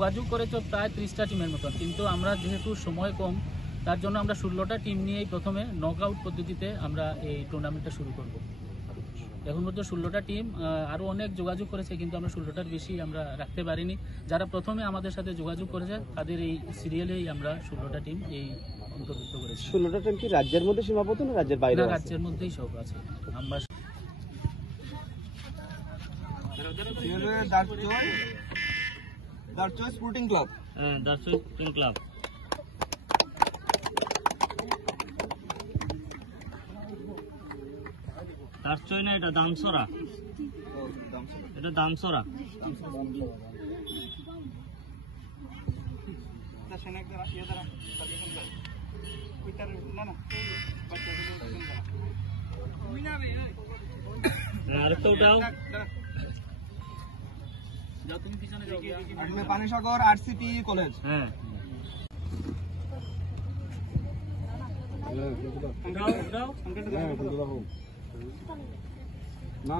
যোগাযোগ করেছে প্রায় 30টা টিমের মতন, কিন্তু আমরা যেহেতু সময় কম তার জন্য আমরা 16টা টিম নিয়েই প্রথমে নকআউট পদ্ধতিতে আমরা এই টুর্নামেন্টটা শুরু করব। এখন পর্যন্ত 16টা টিম, আরও অনেক যোগাযোগ করেছে কিন্তু আমরা 16টার বেশি আমরা রাখতে পারিনি। যারা প্রথমে আমাদের সাথে যোগাযোগ করেছে তাদের এই সিরিয়ালেই আমরা 16টা টিম এই অন্তর্ভুক্ত করেছি। 16টা টিম কি রাজ্যের মধ্যে সীমাবদ্ধ না রাজ্যের বাইরে? রাজ্যের মধ্যেই সব আছে। আমরা দারচই স্পোর্টিং ক্লাব। হ্যাঁ, দারচই স্পোর্টিং ক্লাব। দারচই না, এটা দামসরা। এটা দামসরা। আরেকটা উঠাও। Panisagar RCP college. হ্যাঁ, না